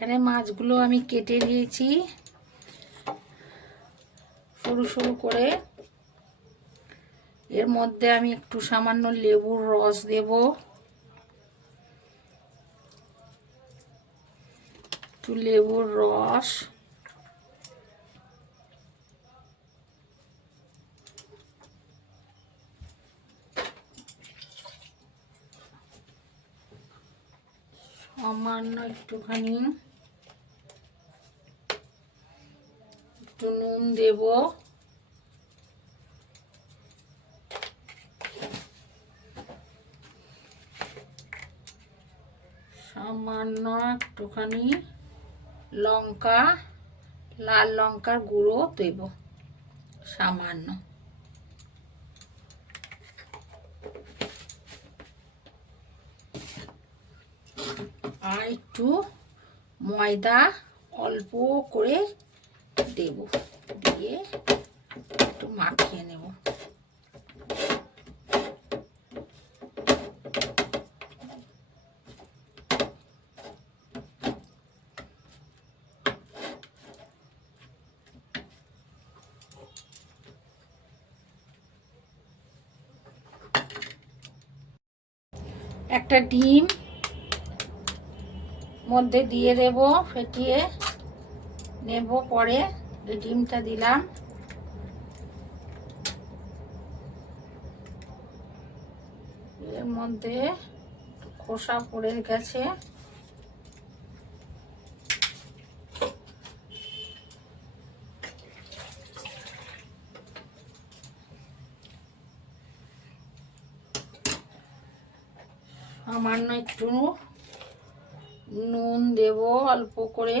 এখানে মাছগুলো আমি কেটে দিয়েছি সরু সরু করে। এর মধ্যে আমি একটু সামান্য লেবুর রস দেব। একটু লেবুর রস। সামান্য একটুখানি। একটু নুন দেব। সামান্য একটুখানি লঙ্কা, লাল লঙ্কার গুঁড়ো দেব, সামান্য। আর একটু ময়দা অল্প করে দেব। দিয়ে একটু মাখিয়ে নেব। একটা ডিম মধ্যে দিয়ে দেব ফেটিয়ে। নেব পরে, এই ডিমটা দিলাম। এর মধ্যে খোসা পড়ে গেছে। সামান্য একটু নুন দেব অল্প করে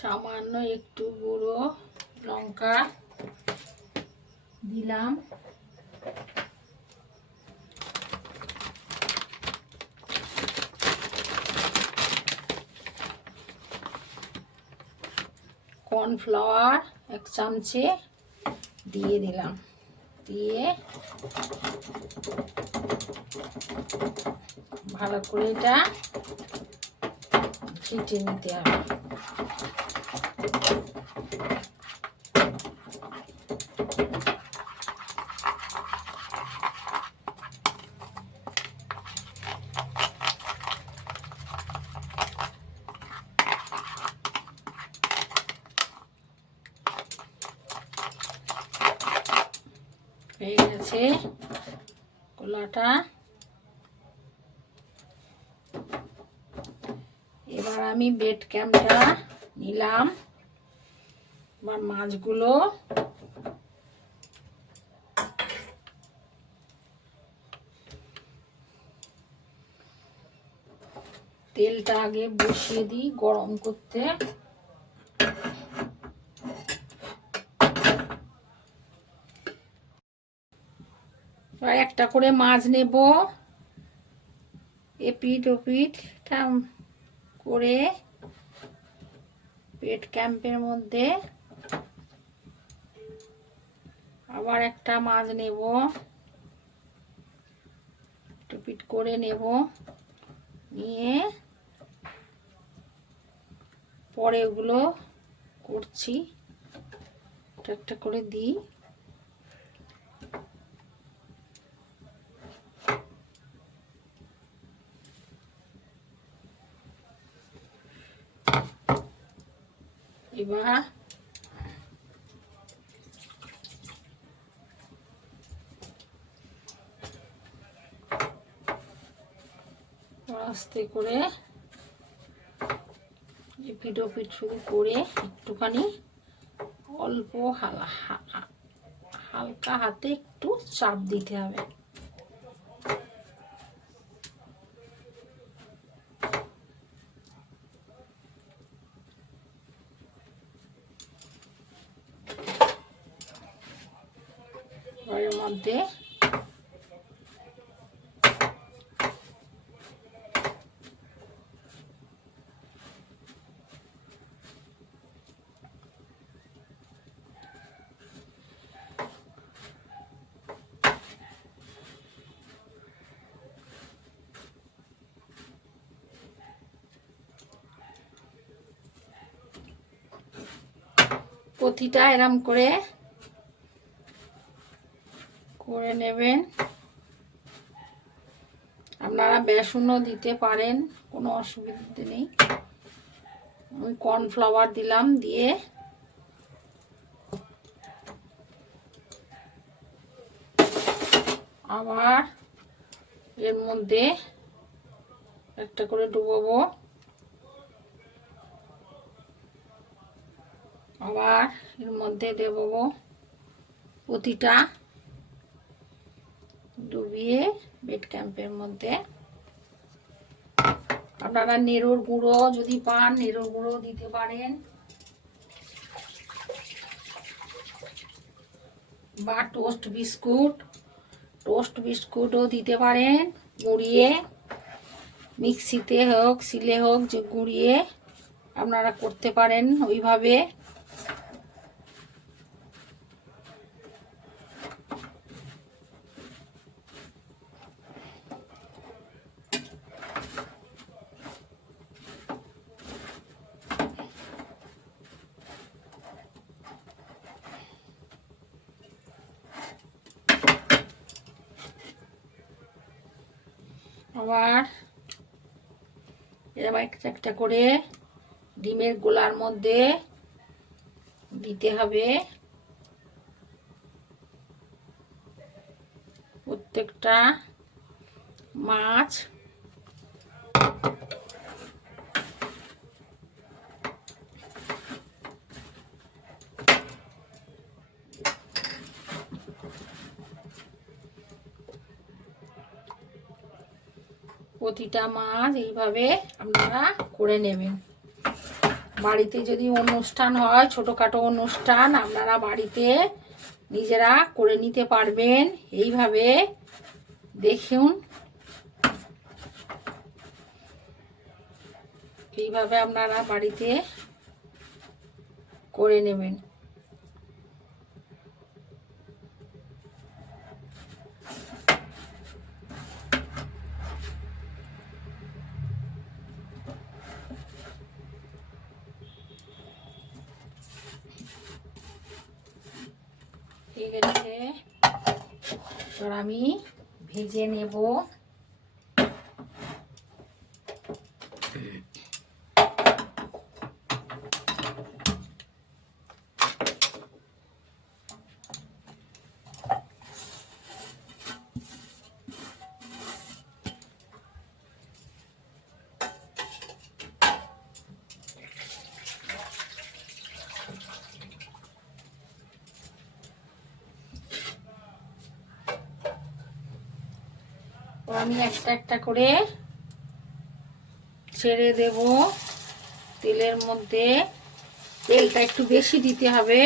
সামান্য একটু গুঁড়ো লঙ্কা দিলাম কর্নফ্লাওয়ার এক চামচে দিয়ে দিলাম। দিয়ে ভালো করে এটা ছিটে নিতে হবে হয়ে গেছে কলাটা এবার আমি বেড ক্যাম্পটা নিলাম। এবার মাছগুলো। তেলটা আগে বসিয়ে দিই গরম করতে। এবার একটা করে মাছ নেব। এপিট ওপিটটা করে পেট ক্যাম্পের মধ্যে আবার একটা মাছ নেব। টুপিট করে নেব। নিয়ে পরে ওগুলো করছি। একটা একটা করে দিই। এবার আস্তে করে পিঠ পিঠ শুরু করে একটুখানি অল্প হালকা হাতে একটু চাপ দিতে হবে। মধ্যে প্রতিটা এরম করে করে নেবেন। আপনারা বেসনও দিতে পারেন, কোনো অসুবিধে নেই। আমি কর্নফ্লাওয়ার দিলাম, দিয়ে আবার এর মধ্যে একটা করে ডুবোবো। আবার এর মধ্যে দেব প্রতিটা ডুবিয়ে বেড ক্যাম্পের মধ্যে। আপনারা নেরোর গুঁড়ো যদি পান, নেরোর গুঁড়ো দিতে পারেন। বা টোস্ট বিস্কুট, টোস্ট বিস্কুটও দিতে পারেন। গুঁড়িয়ে মিক্সিতে হোক, সিলে হোক, যে গুঁড়িয়ে আপনারা করতে পারেন ওইভাবে। আবার এরকম একটা একটা করে ডিমের গোলার মধ্যে দিতে হবে। প্রত্যেকটা মাছ প্রতিটা মাছ এইভাবে আপনারা করে নেবেন। বাড়িতে যদি অনুষ্ঠান হয়, ছোটোখাটো অনুষ্ঠান, আপনারা বাড়িতে নিজেরা করে নিতে পারবেন। এইভাবে দেখুন। এইভাবে আপনারা বাড়িতে করে নেবেন ঠিক আছে এবার আমি ভেজে নেব। আমি একটা একটা করে ছেড়ে দেব। তেলের মধ্যে তেলটা একটু বেশি দিতে হবে।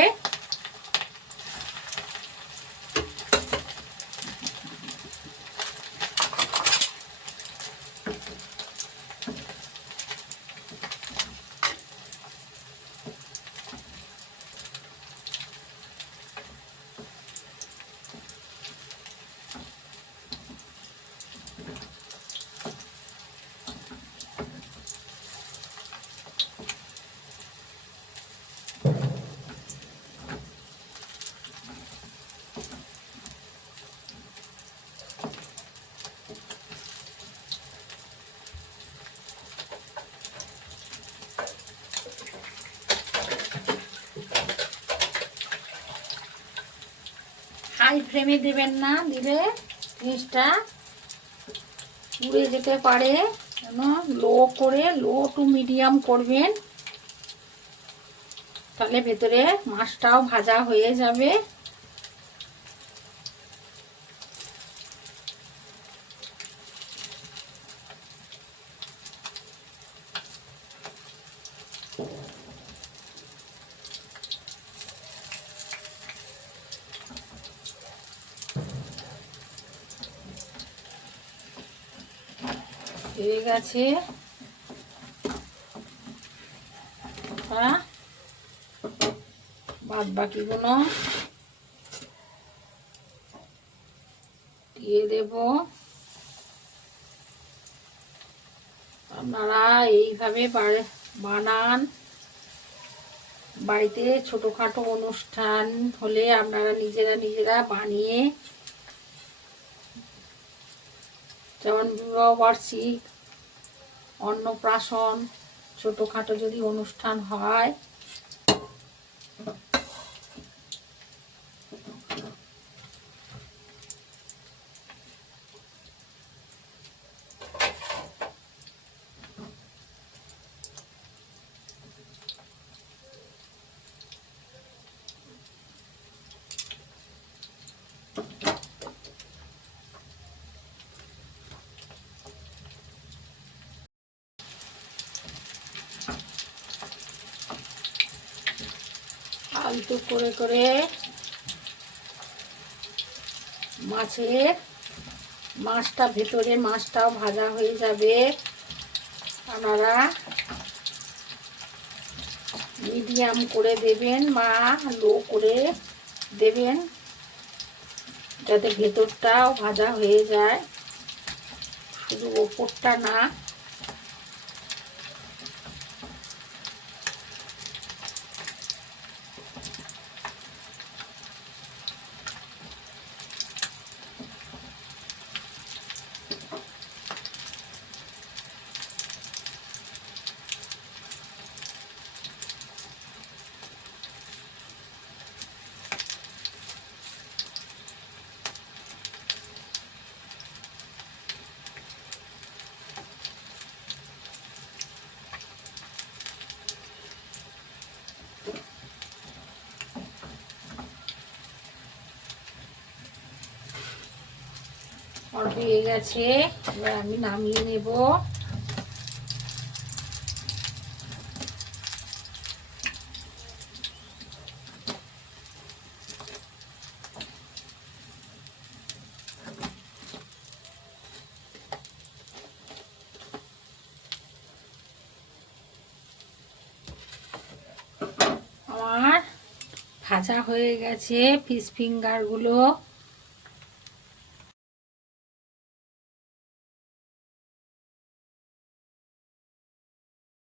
ফ্লেমে দেবেন না, দিলে জিনিসটা পুড়ে যেতে পারে। লো করে, লো টু মিডিয়াম করবেন। তাহলে ভেতরে মাছটাও ভাজা হয়ে যাবে। হয়ে? গেছে বাদ বাকিগুলো দিয়ে দেব। আপনারা এইভাবে বানান। বাড়িতে ছোটোখাটো অনুষ্ঠান হলে আপনারা নিজেরা নিজেরা বানিয়ে যেমন বিবাহবার্ষিক অন্নপ্রাশন ছোটোখাটো যদি অনুষ্ঠান হয় আলতু করে করে মাছের মাছটা ভেতরে, মাছটাও ভাজা হয়ে যাবে। আপনারা মিডিয়াম করে দেবেন বা লো করে দেবেন, যাতে ভেতরটাও ভাজা হয়ে যায়। শুধু ওপরটা না অল্প হয়ে গেছে। এবার আমি নামিয়ে নেব। আমার ভাজা হয়ে গেছে ফিশ ফিঙ্গারগুলো।